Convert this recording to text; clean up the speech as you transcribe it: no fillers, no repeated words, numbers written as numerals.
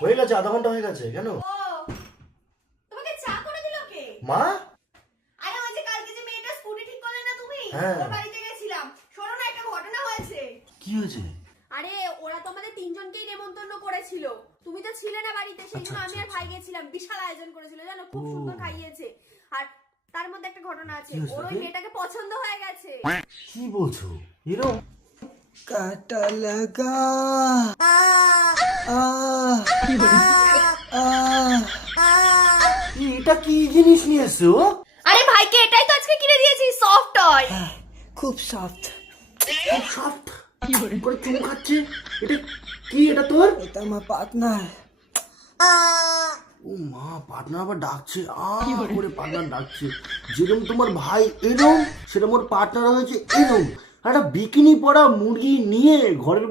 হয়ে গেছে, আধা ঘন্টা হয়ে গেছে। কেন? ও তোমাকে চা করে দিল কে? মা? আরে ওই যে কালকে যে মেয়েটা স্কুটি ঠিক করলে না তুমি, হ্যাঁ। ওর বাড়িতে গেছিলাম। শোনো না, একটা ঘটনা হয়েছে। কি হয়েছে? আরে ওরা তোমাদের তিনজনকেই নেমন্তন্ন করেছিল, তুমি তো ছিলে না বাড়িতে, সেই জন্য আমি আর ভাই গেছিলাম। বিশাল আয়োজন করেছিল জানো, খুব সুন্দর খাইয়েছে। আর তার মধ্যে একটা ঘটনা আছে, কি হয়েছে? ওর ওই মেয়েটাকে পছন্দ হয়ে গেছে। কি বলছো? এরকম? কাটা লাগা এটা কি জিনিস নিয়ে এসছো? আরে ভাইকে এটাই তো আজকে কিনে দিয়েছি, সফট টয়। খুব সফট। সফট করে চুমু খাচ্ছে। এটা কি? এটা তোর? এটা আমার পার্টনার। ও মা, পার্টনার আবার ডাকছে। করে পার্টনার ডাকছে। যেরকম তোমার ভাই এরম, সেরকম ওর পার্টনার হয়েছে এরম। একটা বিকিনি পরা মুরগি নিয়ে ঘরের